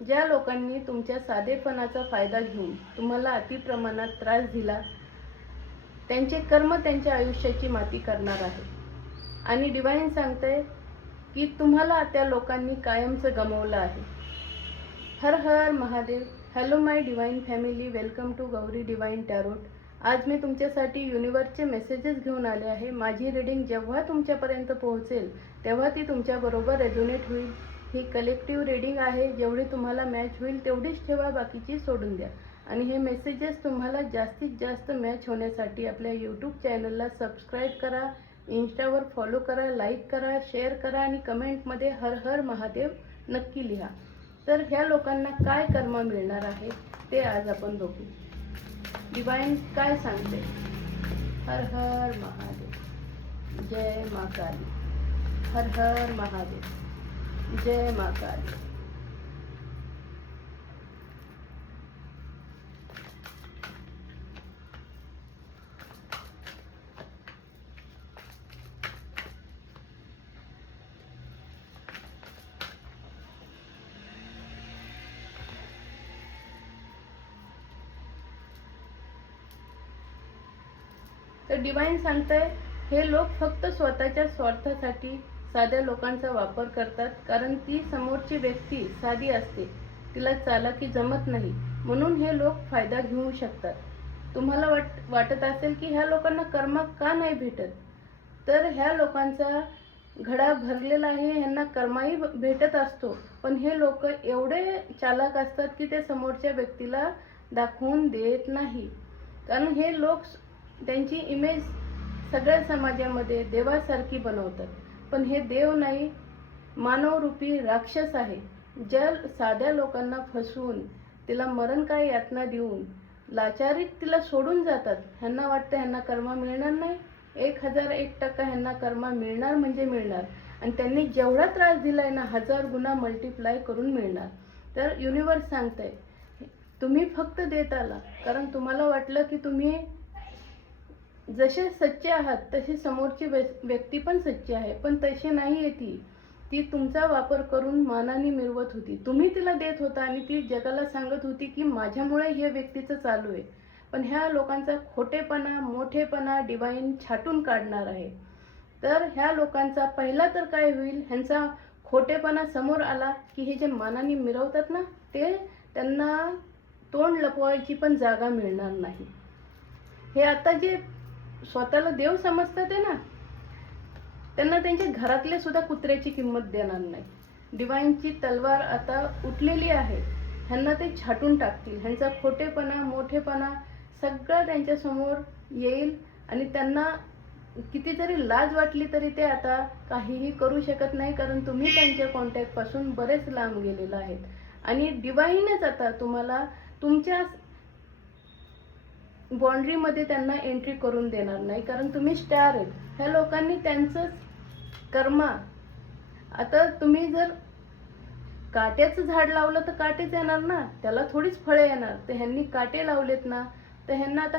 ज्या लोकांनी तुमच्या साधेपणाचा फायदा घेऊन तुम्हाला अतिप्रमाणात त्रास दिला, त्यांचे कर्म त्यांच्या आयुष्याची माती करणार आहे. आणि डिवाइन सांगते की तुम्हाला त्या लोकांनी कायमचं गमावलं आहे. हर हर Mahadev. Hello my divine family, welcome to Gauri divine tarot. आज मी तुमच्यासाठी युनिवर्सचे मेसेजेस घेऊन आले आहे. माझी रीडिंग जेव्हा तुमच्यापर्यंत पोहोचेल तेव्हा ती तुमच्याबरोबर रेझोनेट होईल. ही कलेक्टिव्ह रीडिंग आहे. जेवढी तुम्हाला मॅच होईल तेवढीच ठेवा, बाकीची सोडून द्या. आणि हे मेसेजेस तुम्हाला जास्तीत जास्त मॅच होण्यासाठी आपल्या यूट्यूब चॅनलला सबस्क्राईब करा, इन्स्टावर फॉलो करा, लाईक करा, शेअर करा आणि कमेंटमध्ये हर हर महादेव नक्की लिहा. तर ह्या लोकांना काय कर्म मिळणार आहे ते आज आपण बघू. डिवाइन काय सांगते. हर हर महादेव. जय मा काली. हर हर महादेव. जय मा काली. तर डिवाइन सांगताय हे लोक फक्त स्वतःच्या स्वार्थासाठी साध्या लोकांचा वापर करतात, कारण ती समोरची व्यक्ती साधी असते, तिला चालाकी जमत नाही, म्हणून हे लोक फायदा घेऊ शकतात. तुम्हाला वाटत असेल की ह्या लोकांना कर्म का नाही भेटत, तर ह्या लोकांचा घडा भरलेला आहे, ह्यांना कर्मही भेटत असतो, पण हे लोक एवढे चालाक असतात की ते समोरच्या व्यक्तीला दाखवून देत नाही. कारण हे लोक त्यांची इमेज सगळ्या समाजामध्ये देवासारखी बनवतात, पण हे देव नाही, मानवरूपी राक्षस आहे. ज्या साध्या लोकांना फसवून तिला मरण काय यातना देऊन लाचारीत तिला सोडून जातात. ह्यांना वाटतं ह्यांना कर्म मिळणार नाही, 1001% ह्यांना कर्म मिळणार म्हणजे मिळणार, आणि त्यांनी जेवढा त्रास दिलाय ना 1000 गुणा मल्टिप्लाय करून मिळणार. तर युनिवर्स सांगतंय तुम्ही फक्त देत आला, कारण तुम्हाला वाटलं की तुम्ही जसे सच्चे आहात तशी समोरची व्यक्ती पण सच्ची आहे, पण तशी नाही आहे. ती तुमचा वापर करून मानाने मिरवत होती. तुम्ही तिला देत होता आणि ती जगाला सांगत होती की माझ्यामुळे हे व्यक्तीचं चालू आहे. पण ह्या लोकांचा खोटेपणा, मोठेपणा डिवाइन छाटून काढणार आहे. तर ह्या लोकांचा पहिला तर काय होईल, ह्यांचा खोटेपणा समोर आला की हे जे मानाने मिरवतात ना, ते त्यांना तोंड लपवायची पण जागा मिळणार नाही. हे आता जे स्वतःला देव समजतात आहे ना, त्यांना त्यांच्या घरातले सुद्धा कुत्र्याची किंमत देणार नाही. डिवाइनची तलवार आता उठलेली आहे. ह्यांना ते छाटून टाकतील. ह्यांचा खोटेपणा, मोठेपणा सगळं त्यांच्या समोर येईल आणि त्यांना किती जरी लाज वाटली तरी ते आता काहीही करू शकत नाही, कारण तुम्ही त्यांच्या कॉन्टॅक्ट पासून बरेच लांब गेलेला आहेत. आणि डिवाइनच आता तुम्हाला तुमच्या बाउंड्रीमध्ये त्यांना एंट्री करून देणार नाही, कारण तुम्ही स्टार आहेत. ह्या लोकांनी त्यांचं कर्म, आता तुम्ही जर काट्याचं झाड लावलं तर काटेच येणार ना, त्याला थोडीच फळे येणार. तर ह्यांनी काटे लावलेत ना, तर ह्यांना आता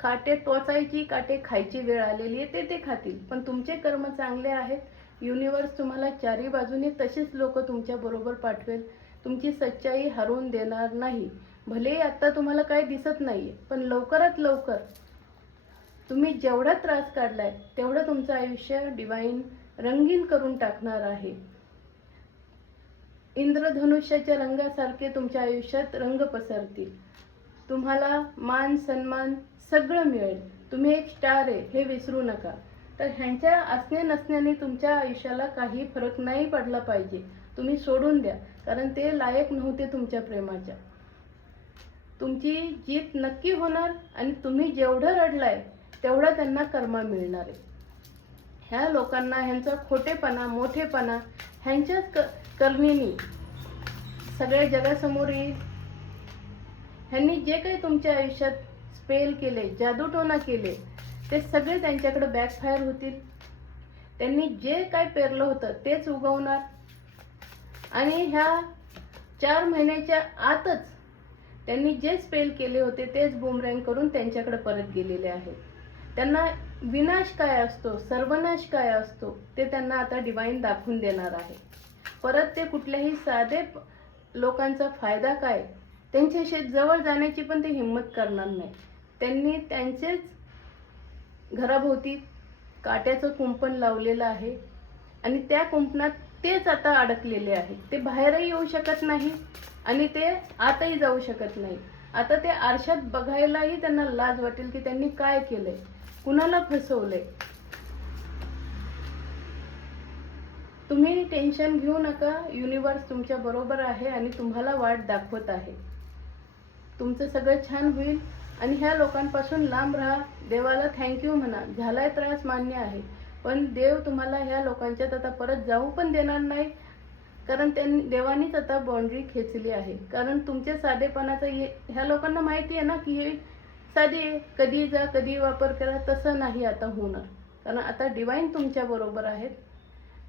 काटे टोचायची, काटे खायची वेळ आलेली आहे. ते खातील, पण तुमचे कर्म चांगले आहेत. युनिवर्स तुम्हाला चारी बाजूने तसेच लोक तुमच्या बरोबर पाठवेल. तुमची सच्चाई हरवून देणार नाही. भले आता तुम्हाला काही दिसत नाहीये, पण लवकरात लवकर तुम्ही जेवढा त्रास काढलाय तेवढं तुमचं आयुष्य डिवाइन रंगीन करून टाकणार आहे. इंद्रधनुष्याच्या रंगासारखे तुमच्या आयुष्यात रंग पसरतील. तुम्हाला मान सन्मान सगळं मिळेल. तुम्ही एक स्टार आहे हे विसरू नका. तर ह्यांच्या असणे नसण्याने तुमच्या आयुष्याला काही फरक नाही पडला पाहिजे. तुम्ही सोडून द्या, कारण ते लायक नव्हते तुमच्या प्रेमाच्या. तुमची जीत नक्की होणार आणि तुम्ही जेवढं रडलाय तेवढा त्यांना कर्म मिळणार आहे. ह्या लोकांना ह्यांचा खोटेपणा, मोठेपणा ह्यांच्याच करणीने सगळ्या जगासमोर येईल. ह्यांनी जे काही तुमच्या आयुष्यात स्पेल केले, जादूटोना केले, ते सगळे त्यांच्याकडे बॅकफायर होतील. त्यांनी जे काय पेरलं होतं तेच उगवणार आणि ह्या 4 महिन्याच्या आतच त्यांनी जे स्पेल केले होते तेच बूमरँग करून त्यांच्याकडे परत गेलेले आहेत. त्यांना विनाश काय असतो, सर्वनाश काय असतो ते त्यांना आता डिवाइन दाखवून देणार आहे. परत ते कुठल्याही साधे लोकांचा फायदा काय, त्यांच्याशी जवळ जाण्याची पण ते हिंमत करणार नाही. त्यांनी त्यांचेच घराभोवती काट्याचं कुंपण लावलेलं आहे आणि त्या कुंपणात तेच आता अडकलेले आहेत. ते बाहेरही येऊ शकत नाही आणि ते आतही जाऊ शकत नाही. आता ते आरशात बघायलाही त्यांना लाज वाटेल की त्यांनी काय केलंय, कुणाला फसवलंय. तुम्ही टेन्शन घेऊ नका, युनिवर्स तुमच्या बरोबर आहे आणि तुम्हाला वाट दाखवत आहे. तुमचं सगळं छान होईल आणि ह्या लोकांपासून लांब राहा. देवाला थँक्यू म्हणा. झालाय त्रास मान्य आहे, पण देव तुम्हाला ह्या लोकांच्यात आता परत जाऊ पण देणार नाही, कारण देवानीच आता बाउंड्री खेचली आहे. कारण तुमच्या साधेपणाचा ह्या लोकांना माहिती आहे ना की हे साधे, कधी जा कधी वापर करा, तसं नाही आता होणार. कारण आता डिवाइन तुमच्या बरोबर आहेत.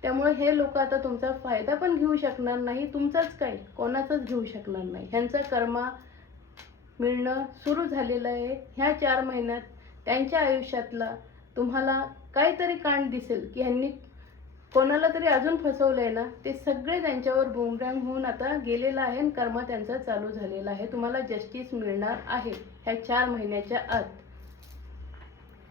त्यामुळे हे लोक आता तुमचा फायदा पण घेऊ शकणार नाही, तुमचाच काय कोणाचाच घेऊ शकणार नाही. ह्यांचा कर्मा मिळणं सुरू झालेलं आहे. ह्या 4 महिन्यात त्यांच्या आयुष्यातला तुम्हाला काहीतरी कांड दिसेल की ह्यांनी कोणाला तरी अजून फसवलंय ना, ते सगळे त्यांच्यावर बुमरँग होऊन आता गेलेलं आहे आणि कर्म त्यांचा चालू झालेला आहे. तुम्हाला जस्टिस मिळणार आहे ह्या 4 महिन्याच्या आत.